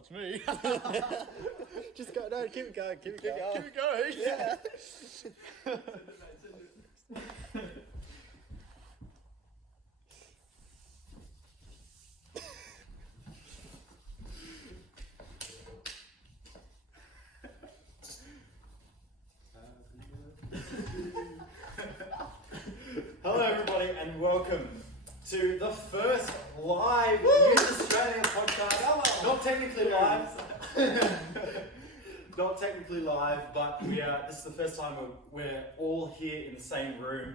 That's me. Just go. No, keep it going. Keep it going. Keep it going. Yeah. Hello everybody and welcome to the first live Youth Australia podcast. Not technically live. Not technically live, but this is the first time we're all here in the same room,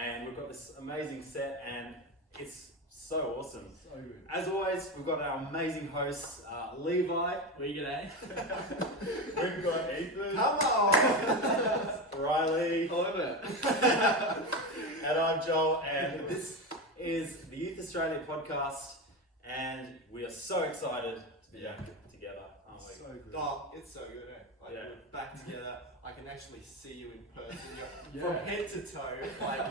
and we've got this amazing set and it's so awesome. So good. As always, we've got our amazing hosts, Levi. Where you g'day? We've got Ethan. Come on. Riley. Hello there. And I'm Joel, and this is the Youth Australia podcast, and we are so excited to be back together, aren't we? So good. Oh, it's so good, eh? Like, Yeah. we're back together. I can actually see you in person. Yeah. From head to toe. Like,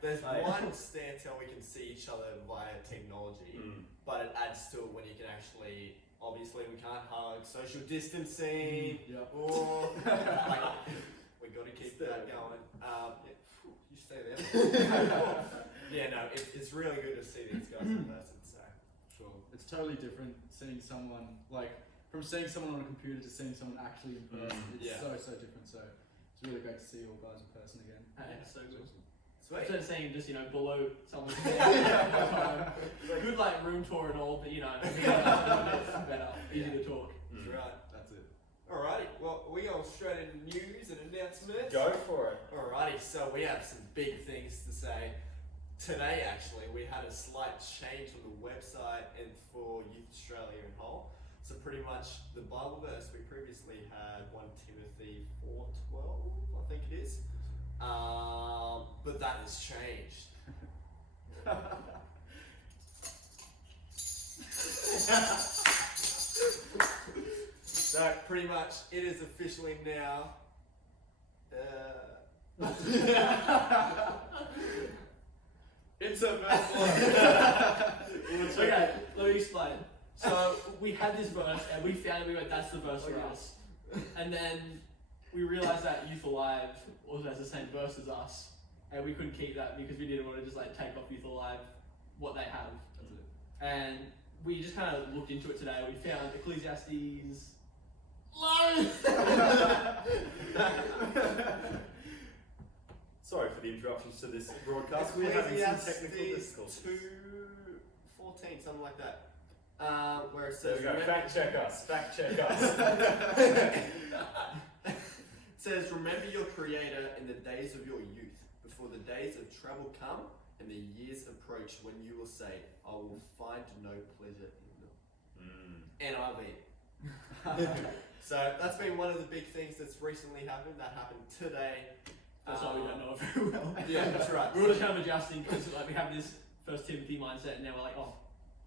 there's Like- one standstill we can see each other via technology, but it adds to it when you can actually. Obviously, we can't hug, social distancing. Yeah. Or like, we got to keep that going. You stay there. Yeah, no, it's really good to see these guys in person. So. Sure. It's totally different seeing someone, like, from seeing someone on a computer to seeing someone actually in person. It's Yeah. so different. So it's really great to see you all guys in person again. Hey, so good. Sweet. Instead of seeing just, below someone's head. Good, room tour and all, but, it's better. Easy to talk. That's right. That's it. Alrighty, well, we go straight into news and announcements. Go for it. Alrighty, so we have some big things to say. Today, actually, we had a slight change on the website and for Youth Australia in whole. So pretty much the Bible verse we previously had 1 Timothy 4:12, I think it is. But that has changed. So pretty much it is officially now. It's a mess. Okay, let me explain. So, we had this verse, and we found it, we went, that's the verse for us. And then we realised that Youth Alive also has the same verse as us, and we couldn't keep that because we didn't want to just take off Youth Alive what they have. That's it. And we just kind of looked into it today. We found Ecclesiastes. Sorry for the interruptions to this broadcast. We're having some technical difficulties. 2:14, something like that. Where it There says. we go. remember- Fact check us. Fact check us. It says, remember your Creator in the days of your youth, before the days of trouble come and the years approach when you will say, I will find no pleasure in them. NIV. So that's been one of the big things that's recently happened. That happened today. That's why we don't know it very well. Yeah, that's right. We're all just kind of adjusting because we have this First Timothy mindset, and now we're like, oh,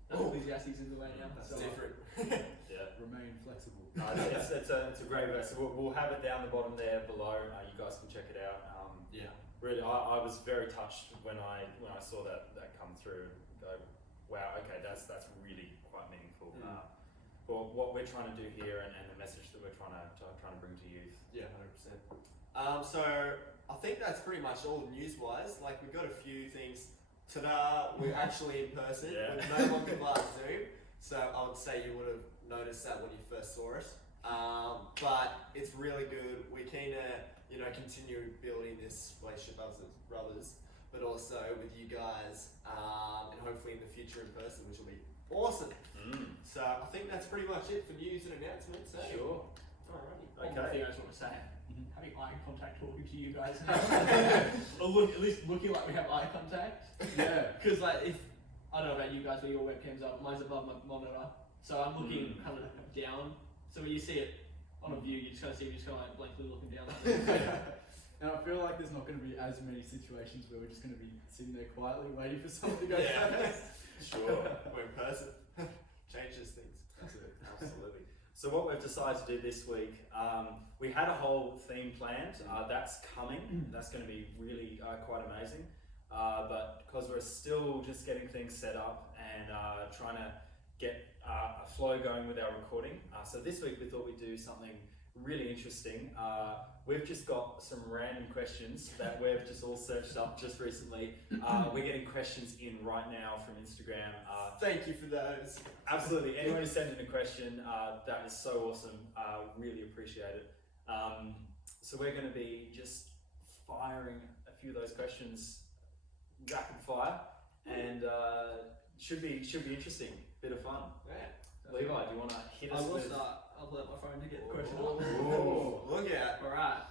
that's Ecclesiastes is the way now. That's So, different. Yeah. Remain flexible. No, it's a great verse. We'll have it down the bottom there below. You guys can check it out. Yeah. Really, I was very touched when I saw that come through. Go, wow, okay, that's really quite meaningful for what we're trying to do here and the message that we're trying to bring to youth. Yeah, 100%. So I think that's pretty much all news-wise. Like, we've got a few things. Ta-da! We're actually in person. Yeah. We're no longer via Zoom. So I would say you would have noticed that when you first saw us. But it's really good. We're keen to, continue building this relationship as brothers, but also with you guys, and hopefully in the future in person, which will be awesome. So I think that's pretty much it for news and announcements. Eh? Sure. Alrighty. one more Okay. thing I just want to say. Having eye contact talking to you guys now. Or at least looking like we have eye contact. Yeah. Because if, I don't know about you guys where your webcam's up, mine's above my monitor. So I'm looking kind of down. So when you see it on a view, you just kind of see me just kind of blankly looking down. And I feel like there's not going to be as many situations where we're just going to be sitting there quietly waiting for someone to go first. Sure. We're in person. Changes things. That's it. Absolutely. So what we've decided to do this week, we had a whole theme planned. That's coming. That's going to be really quite amazing. But because we're still just getting things set up and trying to get a flow going with our recording. So this week we thought we'd do something really interesting. We've just got some random questions that we've just all searched up just recently. We're getting questions in right now from Instagram. Thank you for those. Absolutely. Anyone who sent in a question, that is so awesome. Really appreciate it. So we're going to be just firing a few of those questions rapid fire, and should be interesting. Bit of fun. Yeah. Levi, do you want to hit us I will with? start. I'll pull out my phone to get the question up. Ooh, look at. Alright.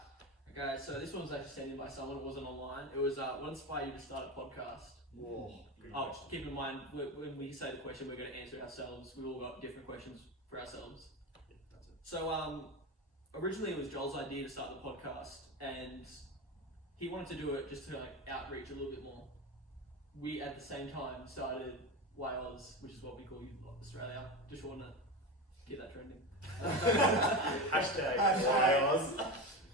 Okay, so this one was actually sent in by someone, it wasn't online. It was what inspired you to start a podcast? Whoa. Oh, keep in mind, when we say the question, we're going to answer it ourselves. We've all got different questions for ourselves. Yeah, that's it. So, originally it was Joel's idea to start the podcast, and he wanted to do it just to like outreach a little bit more. We at the same time started YOZ, which is what we call Youth Australia. Just want to get that trending. Hashtag YOZ.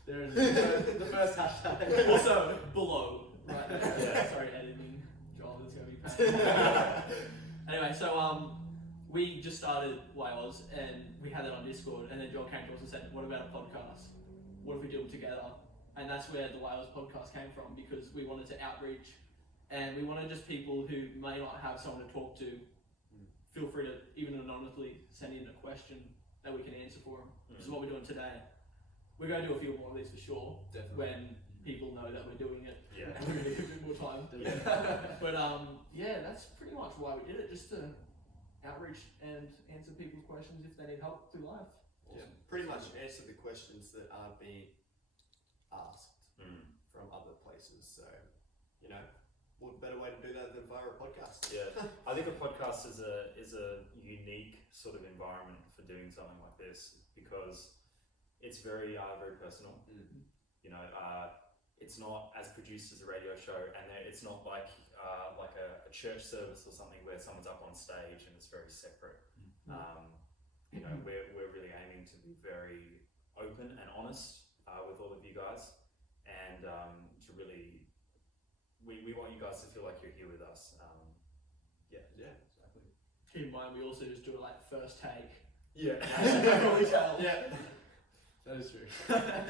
There it is. The first hashtag. Also below, right there. Yeah. Sorry, editing. Joel is going to be paid. Anyway, so we just started YOZ and we had it on Discord, and then Joel came to us and said, "What about a podcast? What if we do them together?" And that's where the YOZ podcast came from, because we wanted to outreach, and we wanted just people who may not have someone to talk to. Feel free to even anonymously send in a question that we can answer for them, which is what we're doing today. We're going to do a few more of these for sure, Definitely. when people know that we're doing it. Yeah. And we're going to give a bit more time. But yeah, that's pretty much why we did it, just to outreach and answer people's questions if they need help through life. Yeah. Pretty much answer the questions that aren't being asked from other places. So, you know, what better way to do that than via a podcast? Yeah, I think a podcast is a unique sort of environment for doing something like this, because it's very personal. You know, it's not as produced as a radio show, and it's not like a church service or something where someone's up on stage and it's very separate. You know, we're really aiming to be very open and honest with all of you guys, and to really, we want you guys to feel like you're here with us. Yeah, exactly. Keep in mind, we also just do it like first take. Yeah. Before we tell. Yeah. That is true.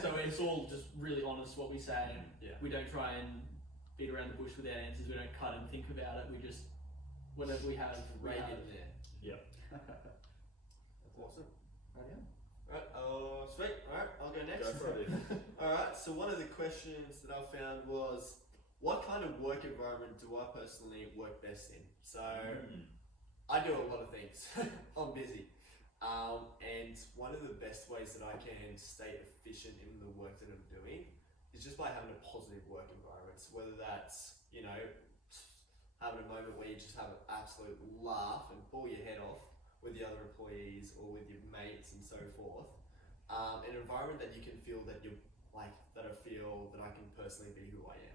So it's all just really honest what we say. Yeah. We don't try and beat around the bush with our answers. We don't cut and think about it. We just, whatever we have, we Right have. in there. Yeah. That's awesome. Right, yeah. Right, sweet. Alright, I'll go next. Go for it. Alright, so one of the questions that I found was, what kind of work environment do I personally work best in? So, I do a lot of things. I'm busy. And one of the best ways that I can stay efficient in the work that I'm doing is just by having a positive work environment. So whether that's, you know, having a moment where you just have an absolute laugh and pull your head off with the other employees or with your mates and so forth. An environment that you can feel that you're like, that I feel that I can personally be who I am.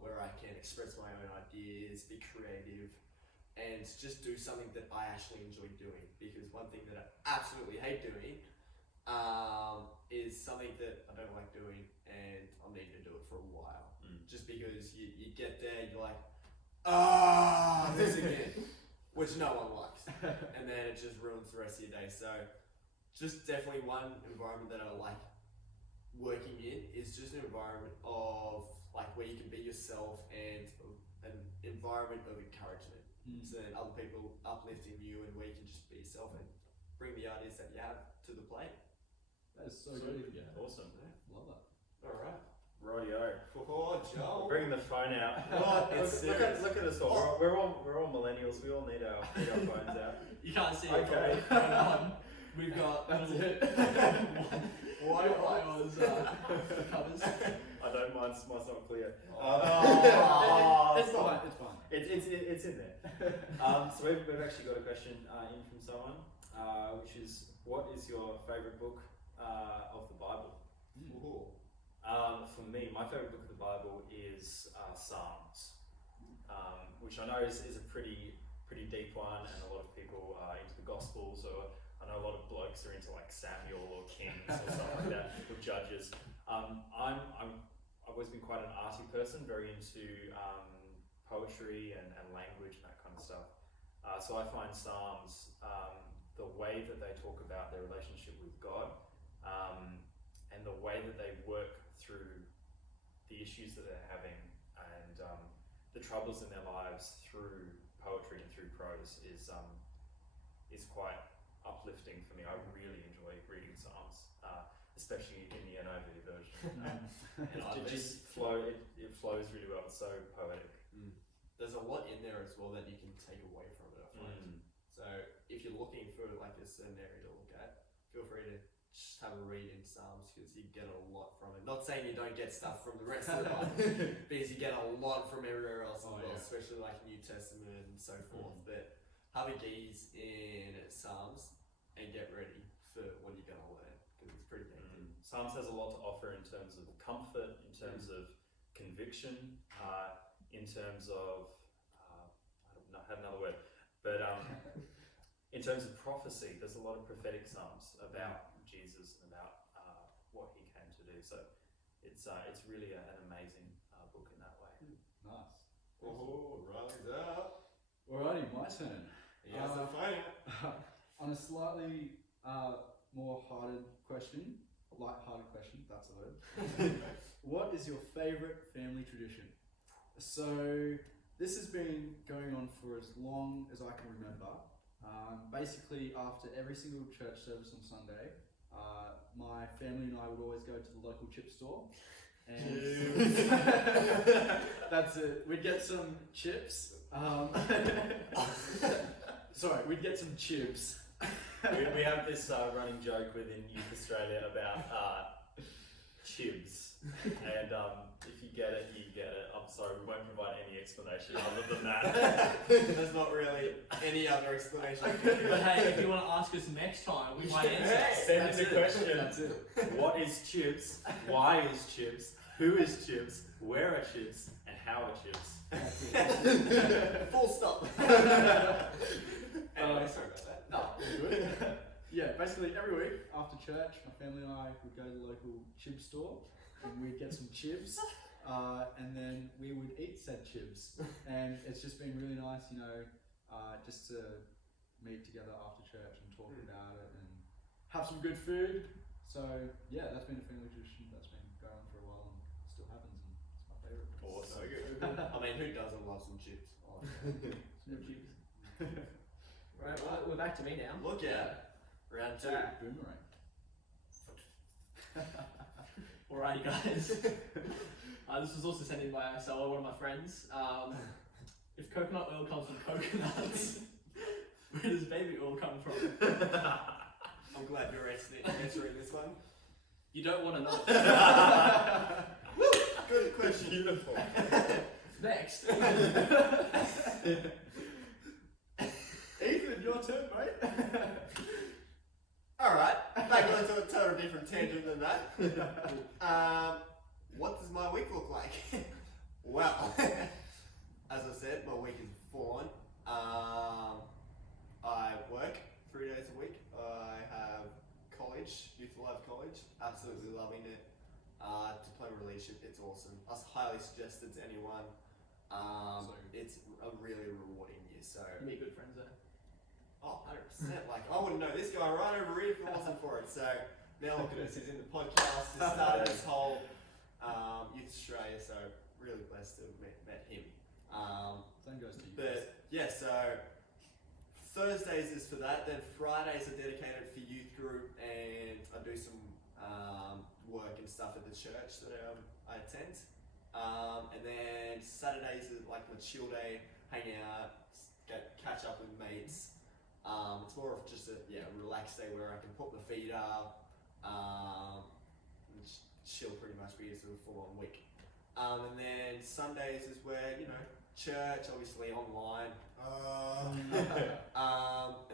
Where I can express my own ideas, be creative, and just do something that I actually enjoy doing. Because one thing that I absolutely hate doing is something that I don't like doing, and I'm needing to do it for a while. Just because you get there, you're like, this again, which no one likes, and then it just ruins the rest of your day. So just definitely one environment that I like working in is just an environment of like where you can be yourself, and an environment of encouragement. So then other people uplifting you, and where you can just be yourself and bring the ideas that you have to the plate. That is so good. Yeah. Awesome. Love that. Alright. Rightio. Oh, Joel. Bringing the phone out. What? It's look serious. at us all. We're all millennials. We all need our phones out. You can't see it. Okay. But, we've got That's it. YOZ covers. I don't mind. Mine's not clear. It's fine. It's fine. It's in there. So we've actually got a question in from someone, which is, what is your favourite book of the Bible? For me, my favourite book of the Bible is Psalms, which I know is a pretty deep one, and a lot of people are into the Gospels, or I know a lot of blokes are into like Samuel or Kings or stuff like that, or Judges. I've always been quite an arty person, very into poetry and language and that kind of stuff. So I find Psalms, the way that they talk about their relationship with God, and the way that they work through the issues that they're having and the troubles in their lives through poetry and through prose is quite uplifting for me. I really enjoy reading Psalms, especially in the NIV version. And it flows really well. It's so poetic. There's a lot in there as well that you can take away from it, I find. So if you're looking for like a certain area to look at, feel free to just have a read in Psalms because you get a lot from it. Not saying you don't get stuff from the rest of the Bible, because you get a lot from everywhere else as well, especially like New Testament and so forth. But have a gaze in Psalms and get ready for what you're going to learn because it's pretty deep. Psalms has a lot to offer in terms of comfort, in terms of conviction, in terms of I have another word, but in terms of prophecy. There's a lot of prophetic Psalms about Jesus and about what he came to do. So it's really an amazing book in that way. Nice. Oh, Riley's up. Alrighty, my turn. He has to fight it. On a slightly more light-hearted question, that's a word. What is your favourite family tradition? So this has been going on for as long as I can remember. Basically, after every single church service on Sunday, my family and I would always go to the local chip store. And that's it. We'd get some chips. Sorry, we'd get some chips. we have this running joke within Youth Australia about chibs. And if you get it, you get it. I'm sorry, we won't provide any explanation other than that. There's not really any other explanation. But hey, if you want to ask us next time, we might answer. Send us a question. That's it. What is chips? Why is chips? Who is chips? Where are chips? And how are chips? Full stop. Anyway, sorry about that. No, all good. Yeah, basically every week after church, my family and I would go to the local chip store and we'd get some chips, and then we would eat said chips. And it's just been really nice, just to meet together after church and talk about it and have some good food. So yeah, that's been a family tradition that's been going on for a while and still happens, and it's my favourite. Awesome. So good. I mean, who doesn't love some chips? Oh. Some chips. Right, well, we're back to me now. Look at round two. Boomerang. Alrighty, guys. This was also sent in by Sella, one of my friends. If coconut oil comes from coconuts, where does baby oil come from? I'm glad you're answering this one. You don't want to know. Good question. Beautiful. Next. Ethan, your turn, mate. Alright, back onto a total different tangent than that. What does my week look like? Well, as I said, my week is full on. I work 3 days a week. I have college, Youth Alive College, absolutely loving it. Diploma leadership, it's awesome. I highly suggest it to anyone. It's a really rewarding year. So You meet good friends there. Oh, 100%. Like, I wouldn't know this guy right over here if it wasn't for it. So now look at us, he's in the podcast, he's started this whole Youth Australia, so really blessed to have met him. Same goes to you. But yeah, so Thursdays is for that, then Fridays are dedicated for youth group, and I do some work and stuff at the church that I attend. And then Saturdays is like my chill day, hang out, catch up with mates. It's more of just a relaxed day where I can put my feet up, and chill pretty much because it's a full on week. And then Sundays is where, church, obviously online. And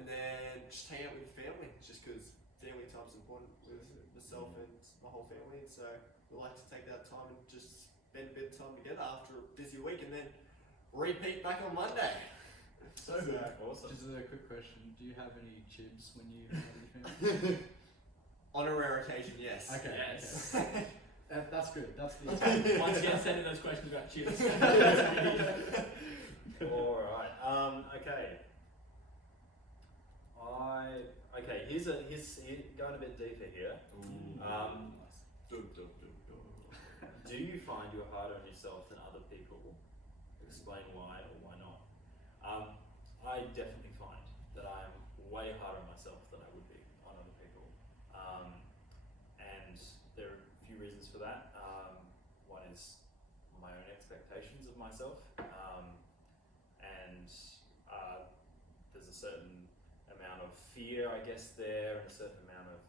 then just hang out with the family, just because family time's important with myself and my whole family. And so we like to take that time and just spend a bit of time together after a busy week, and then repeat back on Monday. So good. Awesome. Just a quick question: do you have any chibs when you hang out with your family? On a rare occasion, yes. Okay. Yes. Okay. That's good. That's the. Once again, sending those questions about cheers. Alright. Okay. here's going a bit deeper here. Do you find you're harder on yourself than other people? Explain why or why not. I definitely find that I'm way harder on myself than I would be on other people. And there are a few reasons for that. One is my own expectations of myself. And there's a certain amount of fear, I guess, there, and a certain amount of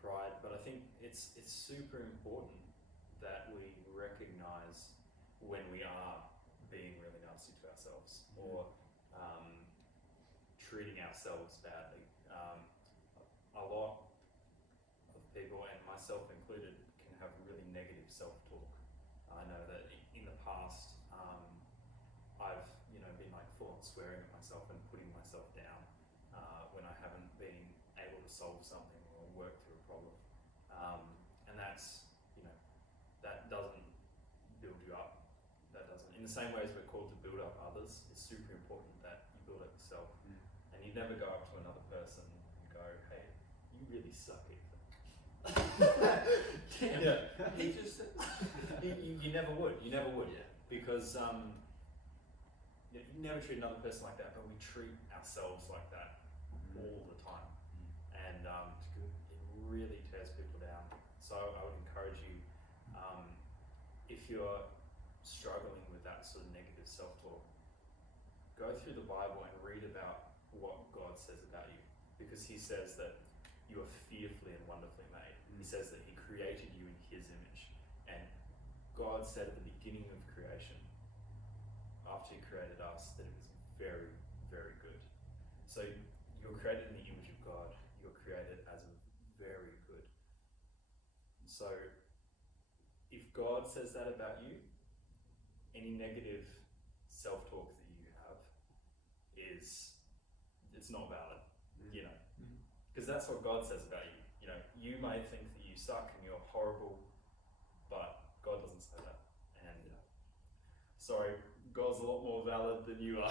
pride. But I think it's super important that we recognise when we are being really nasty to ourselves or treating ourselves badly. A lot of people, and myself included, can have really negative self-talk. I know that in the past, I've been like full on swearing at myself and putting myself down when I haven't been able to solve something or work through a problem, and that's that doesn't build you up. That doesn't. In the same way as we're called to build up others, it's super important that you build up yourself, and you never go up to another person and go, "Hey, you really suck, Ethan." Damn. Yeah. He just said. You never would. You never would. Yeah. Because you never treat another person like that, but we treat ourselves like that all the time, and it really tears people down. So I would encourage you, if you're struggling with that sort of negative self-talk, go through the Bible and read about what God says about you, because He says that you are fearfully and wonderfully made. He says that He created you in His image, and God said at the beginning of creation, after He created us, that it was very, very good. So you're created in the image of God. You're created as very good. So if God says that about you, any negative self-talk that you have it's not valid, because that's what God says about you. You may think that you suck and you're horrible, but God doesn't say that. And sorry, God's a lot more valid than you are.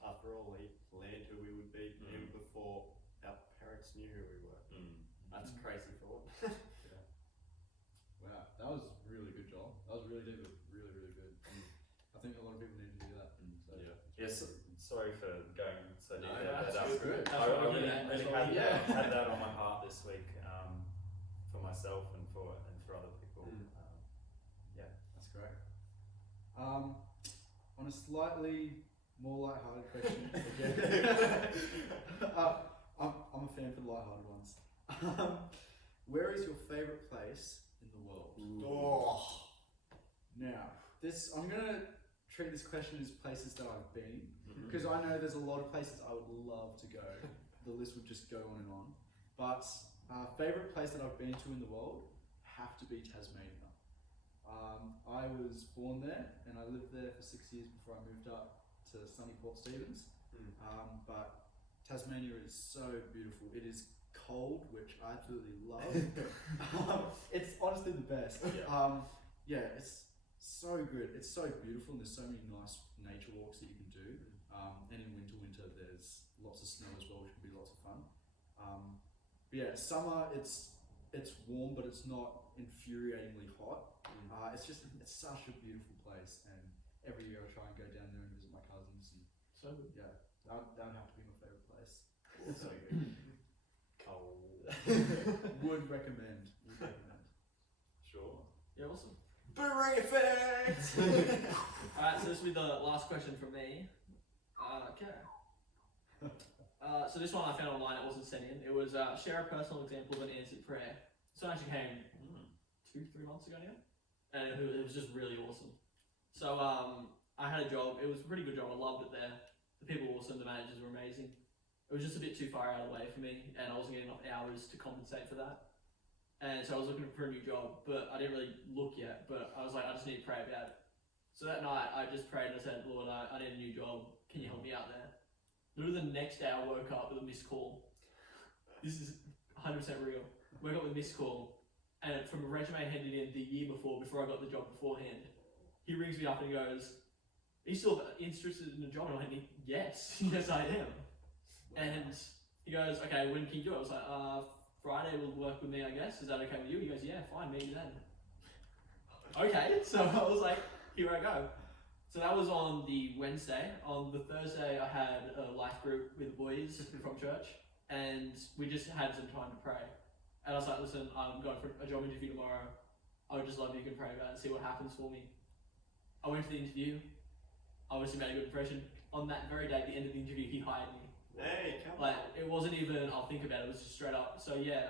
After all, we learned who we would be even before our parents knew who we were. That's a crazy thought. Wow, that was really good, Joel. That was really good. Really, really good. I think a lot of people need to hear that. So. Yes, sorry for going so deep there, that's but good. I really That's had that on my heart this week, for myself and for other people. That's great. On a slightly more lighthearted question again. I'm a fan for the lighthearted ones. Where is your favourite place in the world? Now, I'm gonna treat this question as places that I've been, because I know there's a lot of places I would love to go. The list would just go on and on. But favourite place that I've been to in the world have to be Tasmania. I was born there and I lived there for 6 years before I moved up to sunny Port Stephens. But Tasmania is so beautiful. It is cold, which I absolutely love. It's honestly the best. It's so good. It's so beautiful, and there's so many nice nature walks that you can do. And in winter, there's lots of snow as well, which can be lots of fun. Summer it's warm, but it's not infuriatingly hot. It's such a beautiful place, and every year I try and go down there and visit my cousins. And So good. that would have to be my favourite place. So good. Cold. Would recommend. Sure. Yeah, awesome. Boomerang effect! Alright, so this will be the last question from me. Okay. So this one I found online, it wasn't sent in. It was share a personal example of an answered prayer. So it actually came 2-3 months ago now. And it was just really awesome. So I had a job, it was a pretty good job, I loved it there. The people were awesome, the managers were amazing. It was just a bit too far out of the way for me, and I wasn't getting enough hours to compensate for that. And so I was looking for a new job, but I didn't really look yet, but I was like, I just need to pray about it. So that night, I just prayed and I said, Lord, I need a new job. Can you help me out there? Literally the next day I woke up with a missed call. This is 100% real. Woke up with a missed call, and from a resume handed in the year before I got the job beforehand. He rings me up and he goes, are you still interested in the job? And I'm like, yes, yes I am. And he goes, okay, when can you do it? I was like, Friday will work with me, I guess. Is that okay with you? He goes, yeah, fine, meet you then. Okay, so I was like, here I go. So that was on the Wednesday. On the Thursday, I had a life group with the boys from church, and we just had some time to pray. And I was like, listen, I'm going for a job interview tomorrow. I would just love if you can pray about it and see what happens for me. I went to the interview. I obviously made a good impression. On that very day, at the end of the interview, he hired me. Hey, come Like, on. it wasn't even, I'll think about it, it was just straight up. So yeah,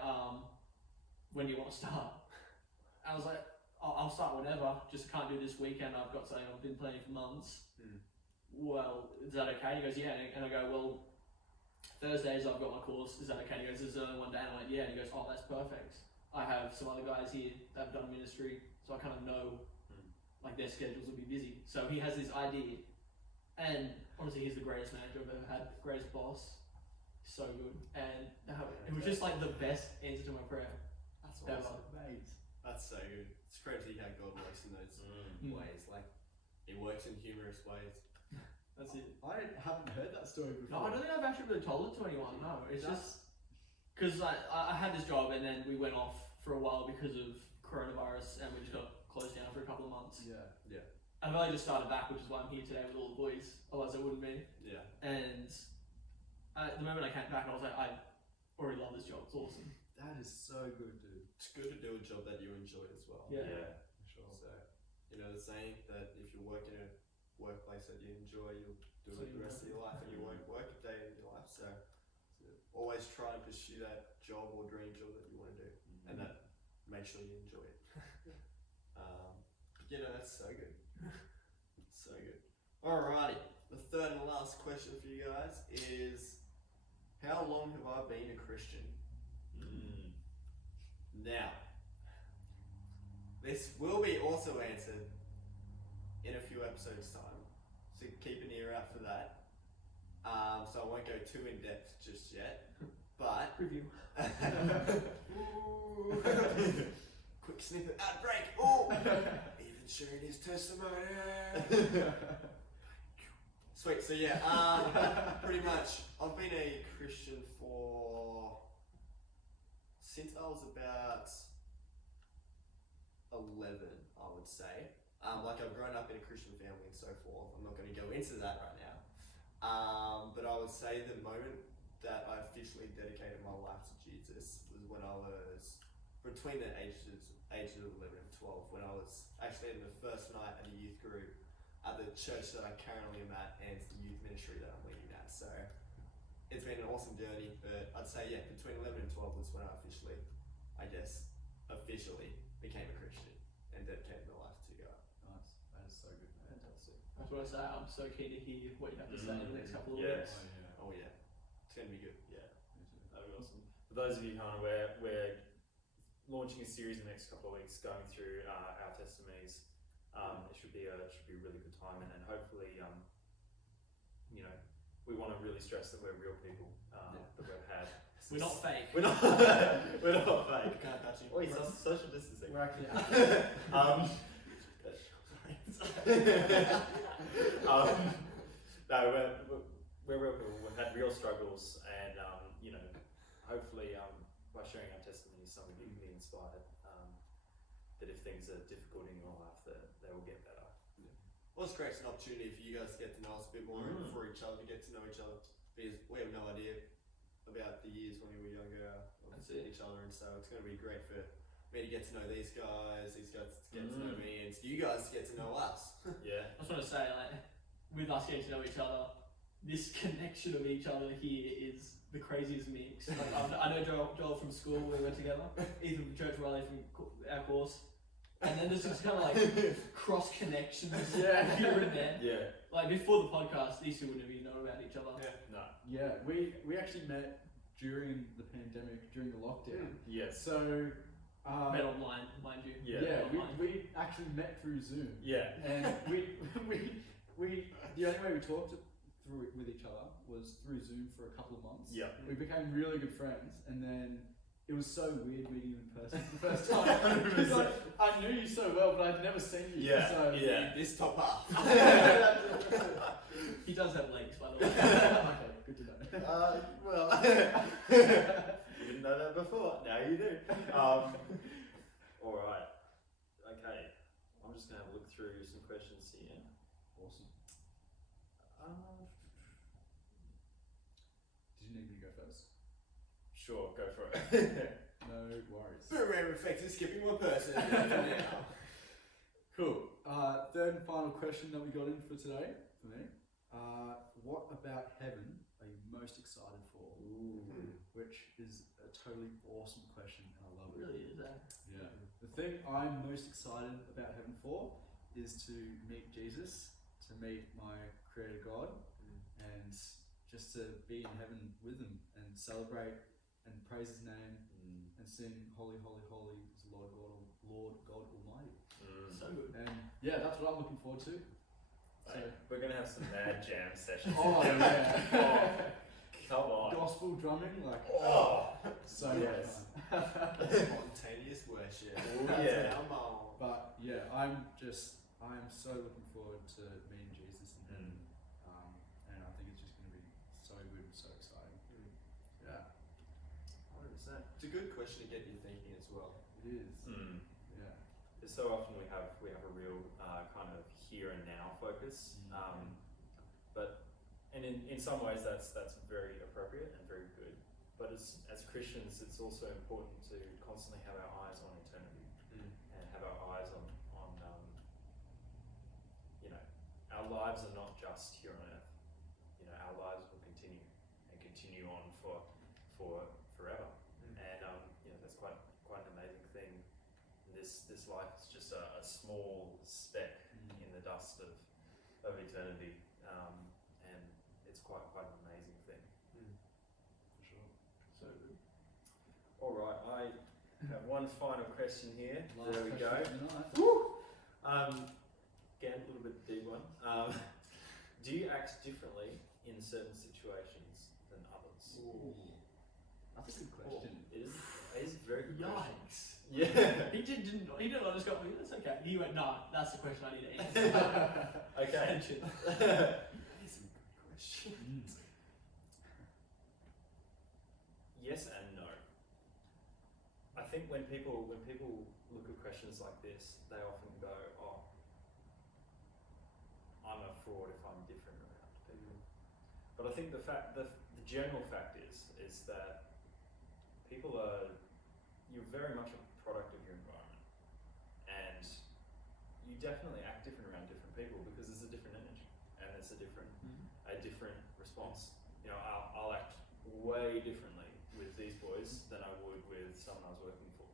when do you want to start? I was like, I'll start whenever, just can't do this weekend, I've got something I've been planning for months. Well, is that okay? He goes, yeah, and I go, well, Thursdays I've got my course, is that okay? He goes, there's only one day, and I went, yeah, and he goes, oh, that's perfect. I have some other guys here that have done ministry, so I kind of know, like, their schedules will be busy. So he has this idea, and honestly, he's the greatest manager I've ever had, greatest boss, so good, and it was just like the best answer to my prayer. That's ever. awesome. Mate. That's so good. It's crazy how God works in those ways. Like, He works in humorous ways. That's it. I haven't heard that story before. No, I don't think I've actually really told it to anyone. No, it's just because I had this job and then we went off for a while because of coronavirus and we just got closed down for a couple of months. Yeah. I've only just started back, which is why I'm here today with all the boys. Otherwise, I wouldn't be. Yeah. And the moment I came back, I was like, I already love this job. It's awesome. That is so good, dude. It's good to do a job that you enjoy as well. Yeah. For sure. So, you know the saying that if you work in a workplace that you enjoy, you'll do So it the you rest of work your life, and you won't work a day in your life. So, always try and pursue that job or dream job that you want to do, and that make sure you enjoy it. You know, that's so good. So good. Alrighty, the third and last question for you guys is, how long have I been a Christian? Now, this will be also answered in a few episodes' time, so keep an ear out for that. So I won't go too in depth just yet, but Preview. quick snippet ad break. Oh, even sharing his testimony. Sweet. So yeah, pretty much I've been a Christian since I was about 11, I would say. Like I've grown up in a Christian family and so forth. I'm not going to go into that right now. But I would say the moment that I officially dedicated my life to Jesus was when I was between the ages of 11 and 12, when I was actually in the first night at a youth group at the church that I currently am at and the youth ministry that I'm leading at. So it's been an awesome journey, but I'd say, yeah, between 11 and 12 was when I officially became a Christian and dedicated my life to God. Nice. That is so good, man. Fantastic. That's what I say. I'm so keen to hear what you have to say in the next couple of Yes. weeks. Oh yeah, it's going to be good. Yeah, that'd be awesome. For those of you who aren't aware, we're launching a series in the next couple of weeks, going through our testimonies. It should be a really good time, and hopefully, you know, we want to really stress that we're real people. That we've had. We're not fake. We're not. We're not fake. Can't touch him. Wait, social distancing. We're actually No, we're real people. We've had real struggles, and you know, hopefully, by sharing our testimonies, some of you can be inspired. That if things are difficult in your life, that they will get better. Well, it's great. It's an opportunity for you guys to get to know us a bit more and for each other to get to know each other, because we have no idea about the years when we were younger of each other, and so it's going to be great for me to get to know these guys to get to know me, and you guys to get to know us. Yeah. I just want to say, like, with us getting to know each other, this connection of each other here is the craziest mix. Like, I know Joel from school, we went together. Ethan from church, Riley from our course. And then there's just kind of like cross connections here and there. Yeah. Like before the podcast, these two wouldn't have even known about each other. No. Yeah, we actually met during the pandemic, during the lockdown. Yes. So Met online, mind you. Yeah. we actually met through Zoom. Yeah. And we the only way we talked with each other was through Zoom for a couple of months. Yeah. We became really good friends, and then it was so weird meeting you in person for the first time. Because like, I knew you so well, but I'd never seen you. Yeah. So This top half. He does have legs, by the way. Okay, good to know. before. Now you do. All right. Okay. I'm just gonna have a look through some questions here. Awesome. Did you need me to go first? Sure, go for it. No worries. Boomerang effect is skipping one person. Now. Cool. Third and final question that we got in for today, for me. What about heaven are you most excited for? Ooh. Which is a totally awesome question, and I love It it. really is that. Yeah. The thing I'm most excited about heaven for is to meet Jesus, to meet my Creator God, and just to be in heaven with Him and celebrate and praise His name and sing Holy, Holy, Holy is the Lord God Almighty. So good. And yeah, that's what I'm looking forward to. So, We're gonna have some mad jam sessions. oh yeah. Come on. Gospel drumming, like so Yes. much fun. Spontaneous worship. Oh, That's yeah. our mom. But yeah, I'm so looking forward to meeting Jesus in heaven. And I think it's just gonna be so good and so exciting. Yeah, 100%. It's a good question to get you thinking as well. it is. Yeah. So often we have a real kind of here and now focus, but in some ways that's very appropriate and very good. But as Christians, it's also important to constantly have our eyes on eternity and have our eyes on our lives are not just here on earth. Our lives will continue on for forever, and that's quite an amazing thing. This life is just a small speck in the dust of eternity, and it's quite an amazing thing. For sure. So good. All right, I have one final question here. Last There we go. question of the night. Again, a little bit deep one. Do you act differently in certain situations than others? Ooh. That's a good question. It is a very good question. Yikes. Yeah. He didn't not just go, that's okay. He went, nah, that's the question I need to answer. Okay. Attention. That is a good question. Yes and no. I think when people look at questions like this, they often go, "Oh, I'm a fraud if I'm different around people." But I think the general fact is that you're very much a product of your environment, and you definitely act different around different people because there's a different energy and there's a different response. I'll act way differently with these boys than I would with someone I was working for,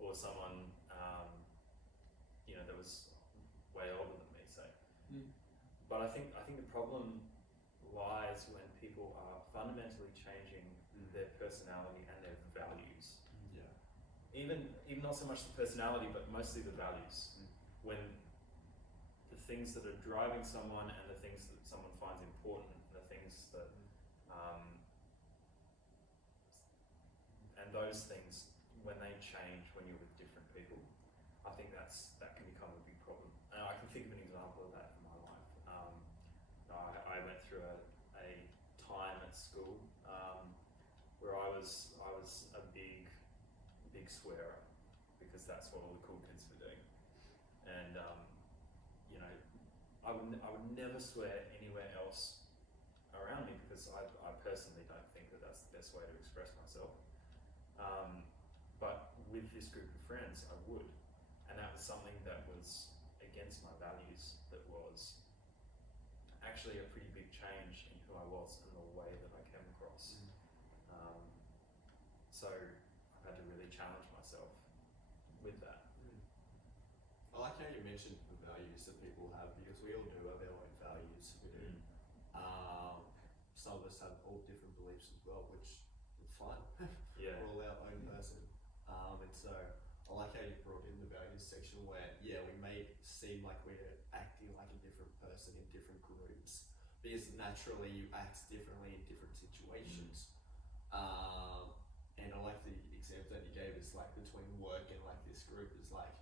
or someone that was way older than me, say. But I think the problem lies when people are fundamentally changing their personality and their values. Yeah. Even not so much the personality, but mostly the values. When the things that are driving someone and the things that someone finds important, the things that and those things, when they change when you're with different people, I think that can become a big problem. And I can think of an example of that in my life. I went through a time at school where I was a big swearer, because that's what all the cool kids were doing. And I would never swear anywhere else around me, because I personally don't think that that's the best way to express myself. But with this group of friends, I would, and that was something that was against my values. That was actually a pretty big change in who I was and the way that I came across. So I've had to really challenge myself with that. I like how you mentioned the values that people have, because we all do have our own values. We do. Some of us have all different beliefs as well, which is fine. Yeah. We're all our own person. And so I like how you brought in the values section where, we may seem like we're acting like a different person in different groups, because naturally you act differently in different situations. And I like the example that you gave, is like between work and like this group is like,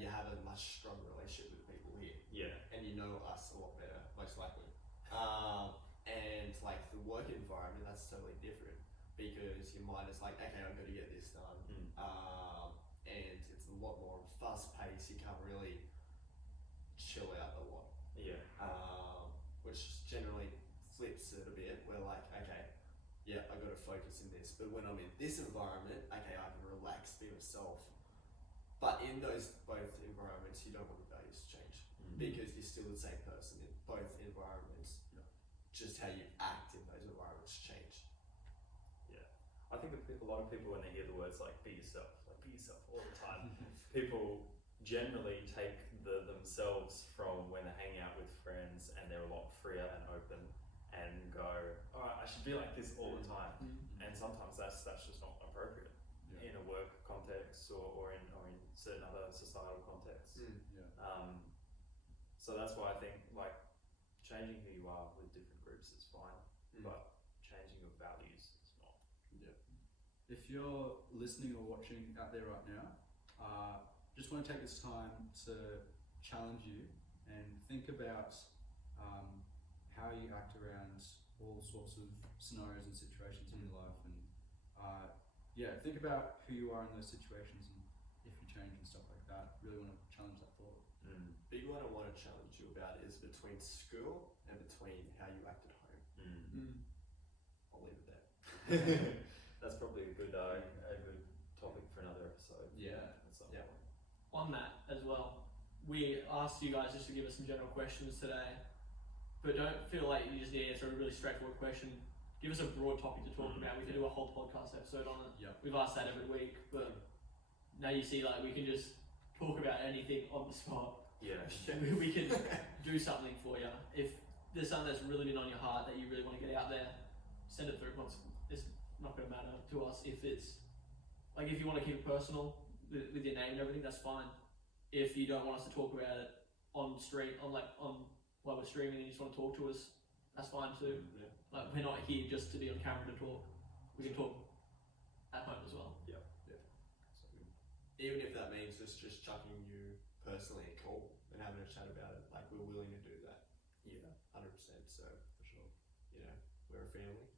you have a much stronger relationship with people here. Yeah. And you know us a lot better, most likely. And like the work environment, that's totally different, because your mind is like, okay, I've got to get this done. And it's a lot more fast paced. You can't really chill out a lot. Yeah. Which generally flips it a bit. We're like, okay, yeah, I got to focus in this. But when I'm in this environment, okay, I can relax, be myself. But in those both environments, you don't want the values to change because you're still the same person in both environments. Yeah. Just how you act in those environments change. Yeah. I think a lot of people, when they hear the words like be yourself all the time, people generally take themselves from when they're hanging out with friends and they're a lot freer and open and go, all right, I should be like this all the time. And sometimes that's just not appropriate in a work context or in certain other societal contexts. So that's why I think like changing who you are with different groups is fine, but changing your values is not. If you're listening or watching out there right now, just want to take this time to challenge you and think about how you act around all sorts of scenarios and situations in your life, and think about who you are in those situations and if you change and stuff like that. Really want to challenge that thought. Big one I want to challenge you about is between school and between how you act at home. I'll leave it there. That's probably a good topic for another episode. Yeah. On that as well, we asked you guys just to give us some general questions today, but don't feel like you just need to answer a really straightforward question. Give us a broad topic to talk about. We can do a whole podcast episode on it. We've asked that every week, but now you see, like, we can just talk about anything on the spot. We can do something for you. If there's something that's really been on your heart that you really want to get out there, send it through. It's not going to matter to us if it's like, if you want to keep it personal with your name and everything, that's fine. If you don't want us to talk about it on while we're streaming and you just want to talk to us, that's fine too. Like, we're not here just to be on camera to talk. We can talk at home as well. Even if that means just chucking you personally a call and having a chat about it, like, we're willing to do that. 100%. So for sure, we're a family.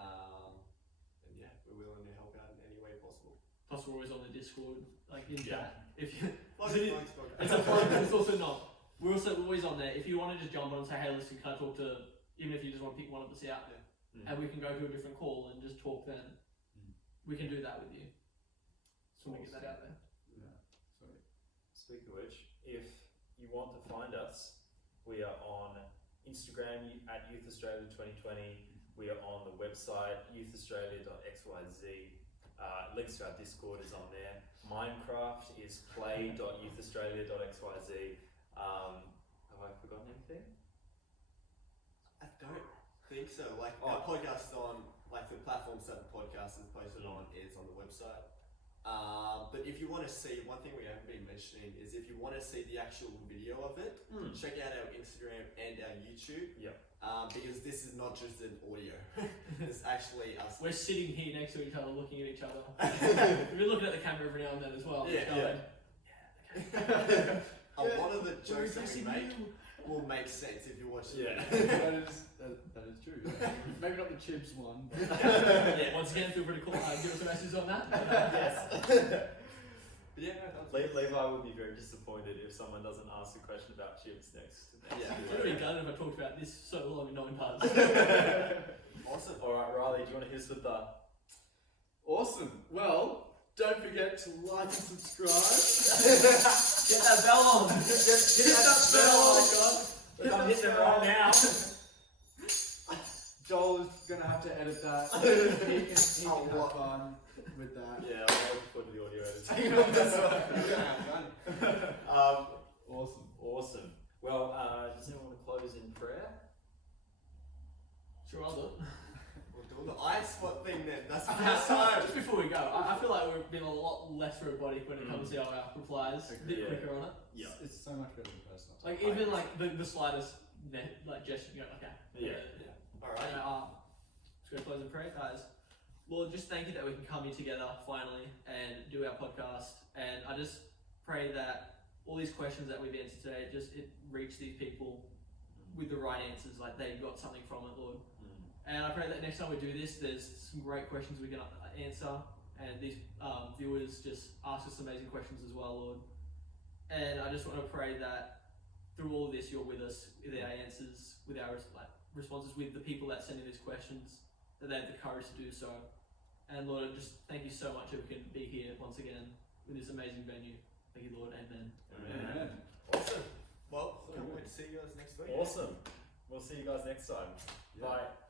And we're willing to help out in any way possible. Plus, we're always on the Discord, like in chat. If you, it's a fun, it's also not. We're also always on there. If you want to just jump on and say, hey, listen, can I talk to, even if you just want to pick one of us out, and we can go to a different call and just talk then, we can do that with you. So we get that out there. Speaking of which, if you want to find us, we are on Instagram at Youth Australia 2020. We are on the website youthaustralia.xyz. Links to our Discord is on there. Minecraft is play.youthaustralia.xyz. Have I forgotten anything? I don't think so. Like, our podcast is on, like, the platforms that the podcast is posted on is on the website. But if you want to see, one thing we haven't been mentioning is if you want to see the actual video of it, check out our Instagram and our YouTube. Because this is not just an audio. It's actually us. We're sitting here next to each other, looking at each other. We're looking at the camera every now and then as well. A lot of the jokes that we make will make sense if you watch it. That is true. Maybe not the chips one, but once again, feel free to call, give us a message on that. But Levi would be very disappointed if someone doesn't ask a question about chips next. I'd be gutted if I talked about this so long and no one does. Awesome. Alright, Riley, do you want to hit us with the... Awesome. Well, don't forget to like and subscribe. Get that bell on. Hit that bell. Oh my god. I'm hitting it right now. Joel is going to have to edit that. He can have fun with that. Yeah, I'm looking forward to the audio editing. Awesome. Well, does anyone want to close in prayer? Sure, I'll do it. We'll do the ice spot thing then. That's the first time. Just before we go, I feel like we've been a lot less robotic when it comes to our replies. A bit quicker on it. It's so much better than personal. Like, even like the slightest gesture, you go, okay. Alright. Just going to close in prayer, guys. Lord, just thank you that we can come here together finally and do our podcast. And I just pray that all these questions that we've answered today, it reach these people with the right answers, like they got something from it, Lord. And I pray that next time we do this, there's some great questions we can answer, and these viewers just ask us amazing questions as well, Lord. And I just want to pray that through all of this, you're with us, with our answers, with our responses, with the people that send in these questions, that they have the courage to do so. And Lord, I just thank you so much that we can be here once again with this amazing venue. Thank you, Lord. Amen. Amen. Awesome. Well, can't wait to see you guys next week. Awesome. We'll see you guys next time. Yeah. Bye.